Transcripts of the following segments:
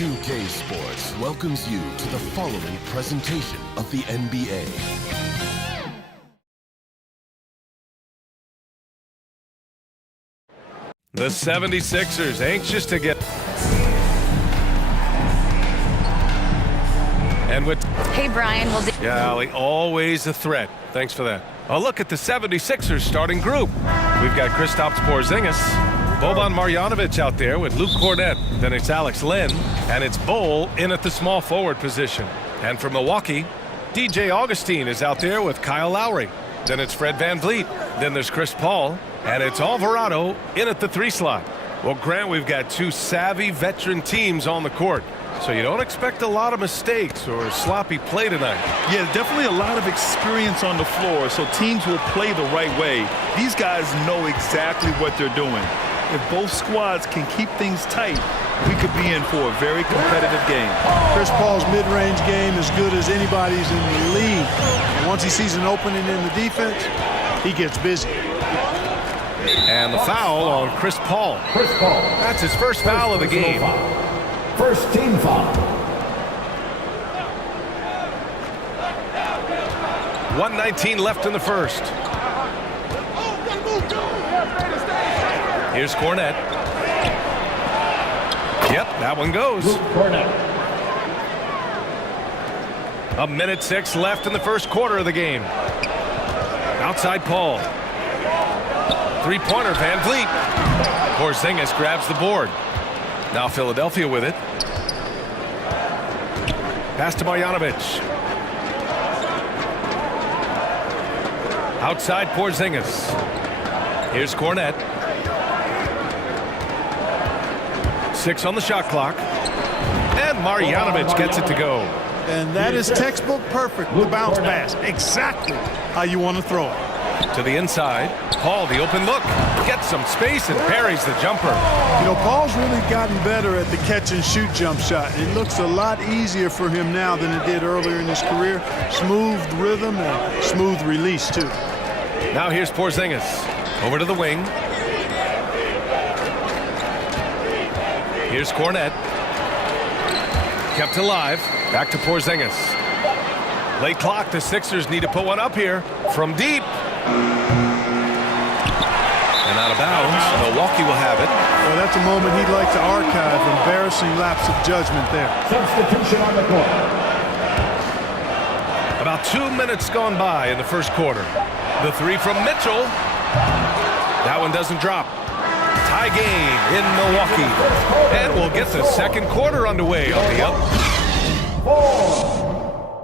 2K Sports welcomes you to the following presentation of the NBA. The 76ers anxious to get... And with... Hey, Brian. Yeah, Ali, always a threat. Thanks for that. A look at the 76ers starting group. We've got Kristaps Porzingis, Boban Marjanovic out there with Luke Kornet. Then it's Alex Len, and it's Bol in at the small forward position. And for Milwaukee, DJ Augustine is out there with Kyle Lowry. Then it's Fred VanVleet. Then there's Chris Paul, and it's Alvarado in at the 3 slot. Well, Grant, we've got two savvy veteran teams on the court. So you don't expect a lot of mistakes or sloppy play tonight. Yeah, definitely a lot of experience on the floor, so teams will play the right way. These guys know exactly what they're doing. If both squads can keep things tight, we could be in for a very competitive game. Chris Paul's mid-range game is good as anybody's in the league. Once he sees an opening in the defense, he gets busy. And the foul on Chris Paul. That's his first foul of the game. First team foul. 1:19 left in the first. Here's Kornet. Yep, that one goes. A minute 6 left in the first quarter of the game. Outside Paul. Three-pointer, VanVleet. Porzingis grabs the board. Now Philadelphia with it. Pass to Marjanovic. Outside Porzingis. Here's Kornet. 6 on the shot clock. And Marjanovic gets it to go. And that is textbook perfect, the bounce pass. Exactly how you want to throw it. To the inside. Paul, the open look. Gets some space and parries the jumper. You know, Paul's really gotten better at the catch-and-shoot jump shot. It looks a lot easier for him now than it did earlier in his career. Smooth rhythm and smooth release, too. Now here's Porzingis. Over to the wing. Here's Kornet. Kept alive. Back to Porzingis. Late clock. The Sixers need to put one up here from deep. And out of bounds. Milwaukee will have it. Well, that's a moment he'd like to archive. Embarrassing lapse of judgment there. Substitution on the court. About 2 minutes gone by in the first quarter. The 3 from Mitchell. That one doesn't drop. Tie game in Milwaukee. And we'll get the second quarter underway on the up.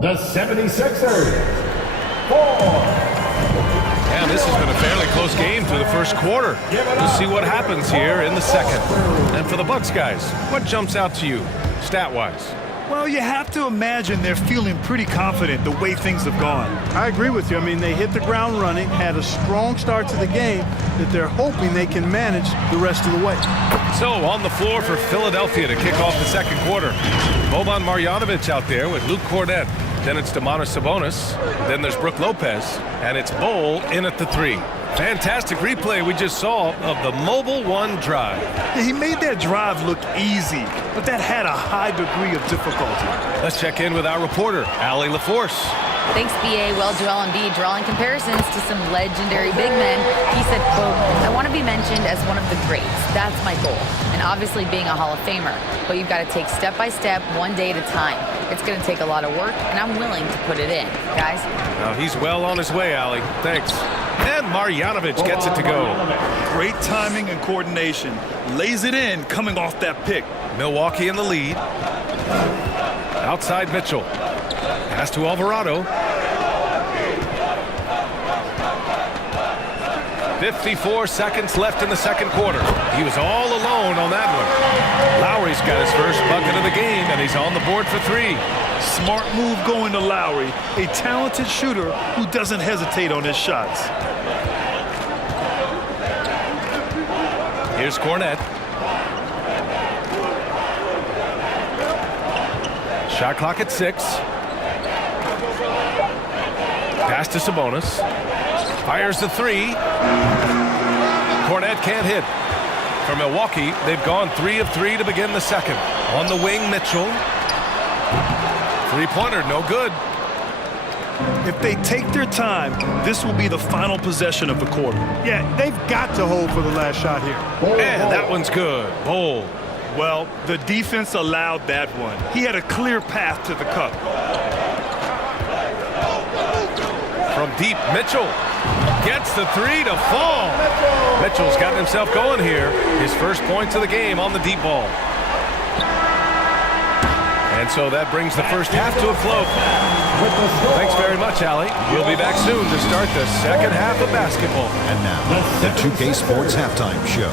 The 76ers. 4. And this has been a fairly close game through the first quarter. We'll see what happens here in the second. And for the Bucks guys, what jumps out to you, stat-wise? Well, you have to imagine they're feeling pretty confident the way things have gone. I agree with you. I mean, they hit the ground running, had a strong start to the game that they're hoping they can manage the rest of the way. So on the floor for Philadelphia to kick off the second quarter. Boban Marjanovic out there with Luke Kornet. Then it's Domantas Sabonis. Then there's Brook Lopez. And it's Bol in at the 3. Fantastic replay we just saw of the Mobile One drive. Yeah, he made that drive look easy, but that had a high degree of difficulty. Let's check in with our reporter, Allie LaForce. Thanks, B.A. Well, Joel Embiid drawing comparisons to some legendary big men. He said, quote, "I want to be mentioned as one of the greats. That's my goal. And obviously being a Hall of Famer. But you've got to take step by step, one day at a time. It's going to take a lot of work, and I'm willing to put it in. Guys." Now he's well on his way, Allie. Thanks. And Marjanovic gets it to go. Great timing and coordination. Lays it in coming off that pick. Milwaukee in the lead. Outside Mitchell. Pass to Alvarado. 54 seconds left in the second quarter. He was all alone on that one. Lowry's got his first bucket of the game, and he's on the board for 3. Smart move going to Lowry, a talented shooter who doesn't hesitate on his shots. Here's Kornet. Shot clock at 6. Pass to Sabonis. Fires the 3. Kornet can't hit. For Milwaukee, they've gone 3 of 3 to begin the second. On the wing, Mitchell. Three-pointer, no good. If they take their time, this will be the final possession of the quarter. Yeah, they've got to hold for the last shot here. And that one's good. Bowl. Well, the defense allowed that one. He had a clear path to the cup. From deep, Mitchell gets the three to fall. Mitchell's gotten himself going here. His first points of the game on the deep ball. And so that brings the first half to a close. Thanks very much, Allie. We'll be back soon to start the second half of basketball. And now, the 2K Sports Halftime Show.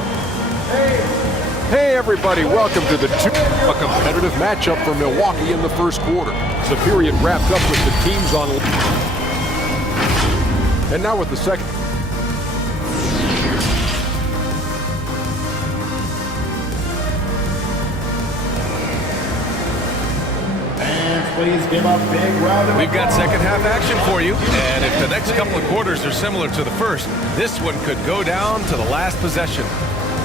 Hey everybody, welcome to a competitive matchup for Milwaukee in the first quarter. The period wrapped up with the teams on. And now with the second. Please give a big round of We've got second half action for you. And if the next couple of quarters are similar to the first, this one could go down to the last possession.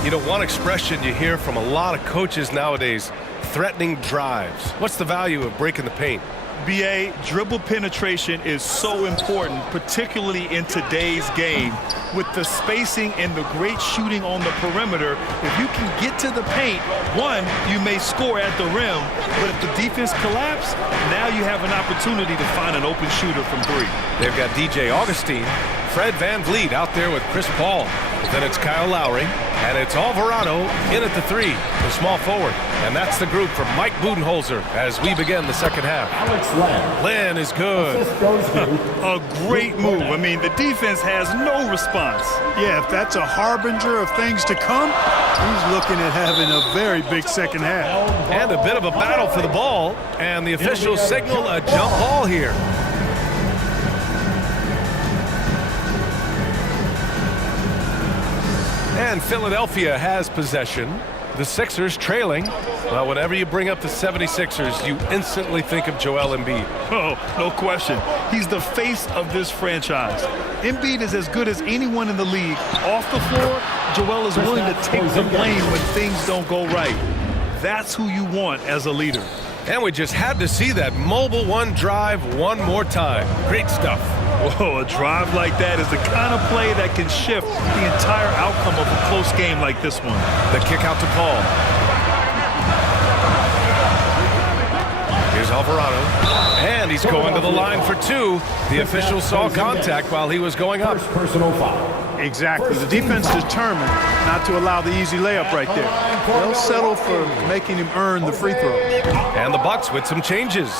You know, one expression you hear from a lot of coaches nowadays, threatening drives. What's the value of breaking the paint? BA, dribble penetration is so important, particularly in today's game. With the spacing and the great shooting on the perimeter, if you can get to the paint, one, you may score at the rim, but if the defense collapses, now you have an opportunity to find an open shooter from three. They've got DJ Augustine, Fred VanVleet out there with Chris Paul. Then it's Kyle Lowry, and it's Alvarado in at the three, the small forward. And that's the group from Mike Budenholzer as we begin the second half. Alex Len. Lynn is good. Assist goes to A great move. I mean, the defense has no response. Yeah, if that's a harbinger of things to come, he's looking at having a very big second half. And a bit of a battle for the ball, and the officials signal a jump ball here. And Philadelphia has possession. The Sixers trailing. Well, whenever you bring up the 76ers, you instantly think of Joel Embiid. Oh, no question. He's the face of this franchise. Embiid is as good as anyone in the league. Off the floor, Joel is willing to take the blame when things don't go right. That's who you want as a leader. And we just had to see that mobile one drive one more time. Great stuff. Whoa, a drive like that is the kind of play that can shift the entire outcome of a close game like this one. The kick out to Paul. Here's Alvarado. And he's going to the line for two. The official saw contact while he was going up. first personal foul. Exactly. The defense determined not to allow the easy layup right there. They'll settle for making him earn the free throws. And the Bucks with some changes.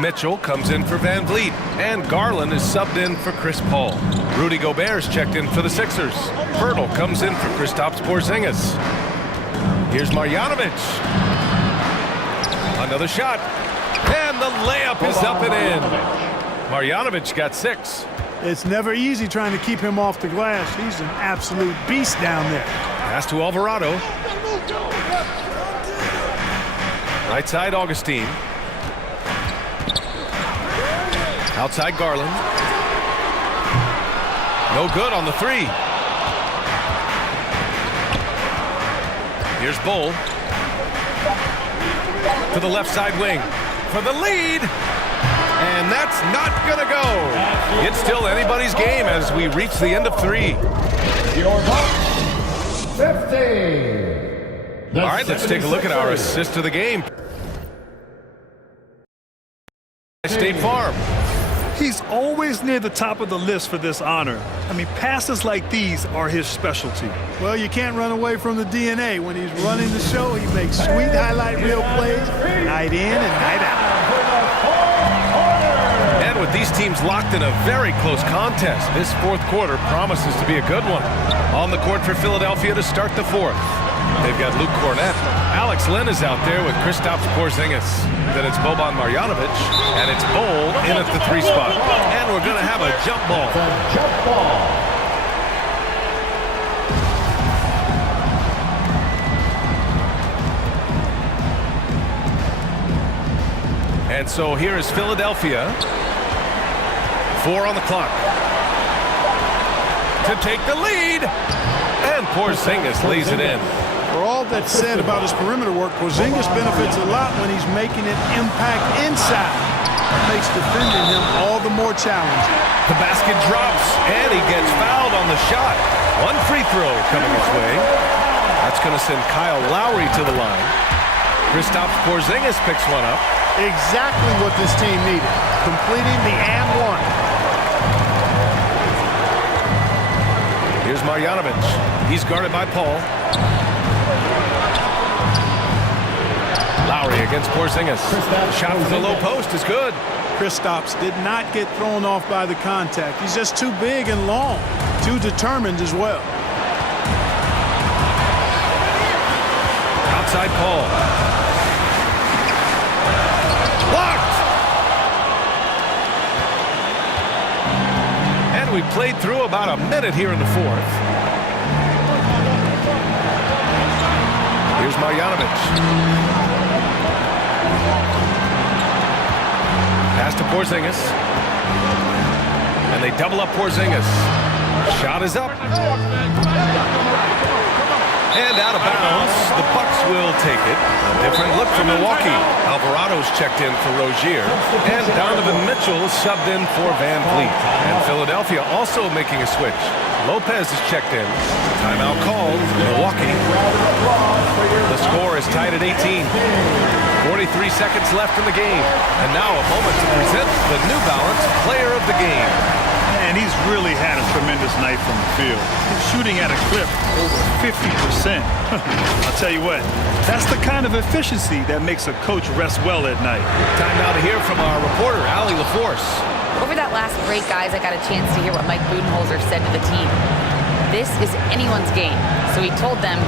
Mitchell comes in for VanVleet, and Garland is subbed in for Chris Paul. Rudy Gobert's checked in for the Sixers. Pirtle comes in for Kristaps Porzingis. Here's Marjanovic. Another shot, and the layup is up and in. Marjanovic got 6. It's never easy trying to keep him off the glass. He's an absolute beast down there. Pass to Alvarado. Right side, Augustine. Outside Garland. No good on the three. Here's Bull. To the left side wing. For the lead. And that's not going to go. It's still anybody's game as we reach the end of 3. Your Bucks, 15. All right, let's take a look at our assist of the game. State Farm. He's always near the top of the list for this honor. I mean, passes like these are his specialty. Well, you can't run away from the DNA. When he's running the show, he makes sweet highlight reel plays night in and night out. And with these teams locked in a very close contest, this fourth quarter promises to be a good one. On the court for Philadelphia to start the fourth. They've got Luke Cornett. Alex Len is out there with Kristaps Porzingis. Then it's Boban Marjanovic, and it's Bol in at the 3 spot. And we're going to have a jump ball. Jump ball. And so here is Philadelphia. 4 on the clock. To take the lead. And Porzingis lays it in. For all that's said about his perimeter work, Porzingis benefits a lot when he's making an impact inside. That makes defending him all the more challenging. The basket drops, and he gets fouled on the shot. One free throw coming his way. That's going to send Kyle Lowry to the line. Kristaps Porzingis picks one up. Exactly what this team needed, completing the and one. Here's Marjanovic. He's guarded by Paul. Lowry against Porzingis. The shot from the low post is good. Kristaps did not get thrown off by the contact. He's just too big and long, too determined as well. Outside Paul. Blocked! And we played through about a minute here in the fourth. Here's Marjanovic. Pass to Porzingis. And they double up Porzingis. Shot is up. And out of bounds. The Bucks will take it. A different look for Milwaukee. Alvarado's checked in for Rozier. And Donovan Mitchell subbed in for Van Vliet. And Philadelphia also making a switch. Lopez is checked in. Timeout called. Milwaukee. The score is tied at 18. 43 seconds left in the game. And now a moment to present the New Balance Player of the Game. And he's really had a tremendous night from the field. He's shooting at a clip over 50%. I'll tell you what, that's the kind of efficiency that makes a coach rest well at night. Time now to hear from our reporter, Allie LaForce. Over that last break, guys, I got a chance to hear what Mike Budenholzer said to the team. This is anyone's game. So he told them,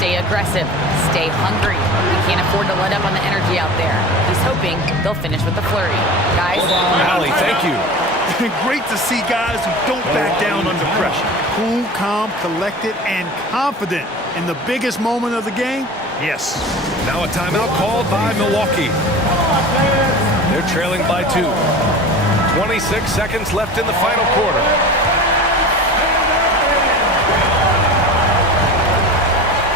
stay aggressive, stay hungry. We can't afford to let up on the energy out there. He's hoping they'll finish with the flurry. Guys. Allie, thank you. Great to see guys who don't back down under pressure. Cool, calm, collected, and confident in the biggest moment of the game. Yes. Now a timeout called by Milwaukee. They're trailing by 2. 26 seconds left in the final quarter.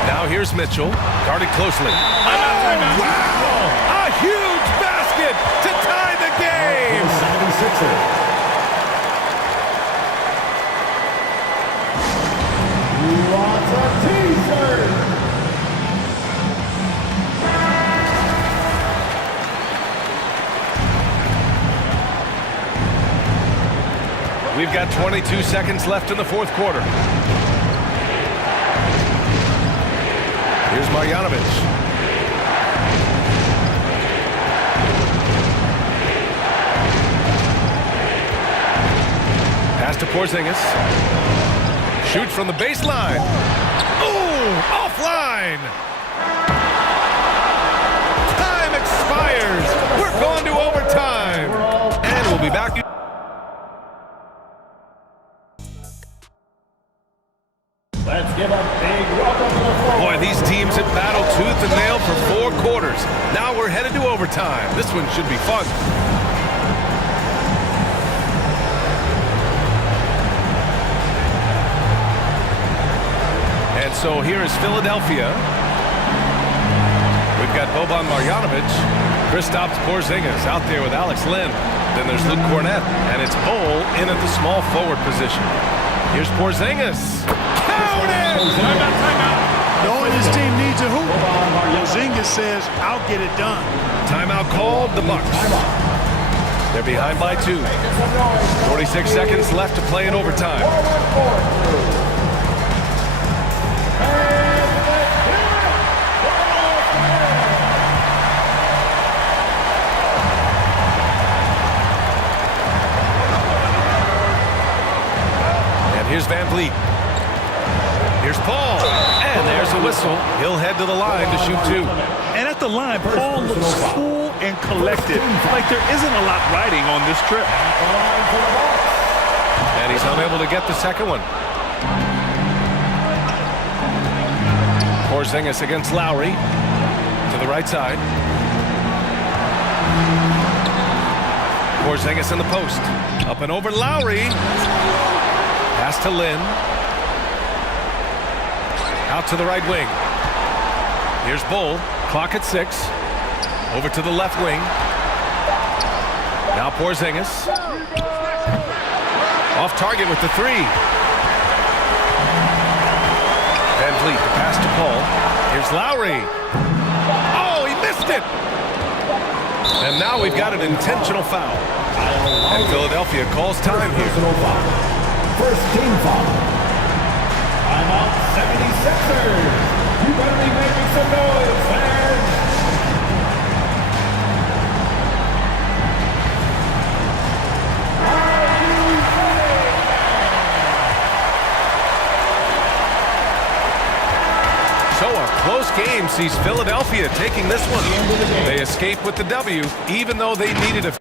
Now here's Mitchell, guarded closely. Oh, wow! A huge basket to tie the game! 76ers. Lots of t-shirts. We've got 22 seconds left in the fourth quarter. Here's Marjanovic. Pass to Porzingis. Shoots from the baseline. Ooh, offline. Time expires. We're going to overtime. And we'll be back. Let's give a big welcome to the floor. Boy, these teams have battled tooth and nail for 4 quarters. Now we're headed to overtime. This one should be fun. And so here is Philadelphia. We've got Boban Marjanovic, Kristaps Porzingis out there with Alex Len. Then there's Luke Cornett, and it's Bol in at the small forward position. Here's Porzingis. Timeout. Knowing his team needs a hoop, Porzingis says, I'll get it done. Timeout called, the Bucks. They're behind by 2. 46 seconds left to play in overtime. And here's Van Vliet. Here's Paul, and there's a whistle. He'll head to the line to shoot 2. And at the line, Paul looks cool and collected, like there isn't a lot riding on this trip. And he's unable to get the second one. Porzingis against Lowry to the right side. Porzingis in the post. Up and over Lowry. Pass to Lynn. Out to the right wing. Here's Bull. Clock at 6. Over to the left wing. Now Porzingis. Off target with the 3. Van Vliet, the pass to Paul. Here's Lowry. Oh, he missed it! And now we've got an intentional foul. And Philadelphia calls time here. First team foul. I'm out 76ers. You better be making some noise, fans. Are you ready? So a close game sees Philadelphia taking this one. They escape with the W, even though they needed a...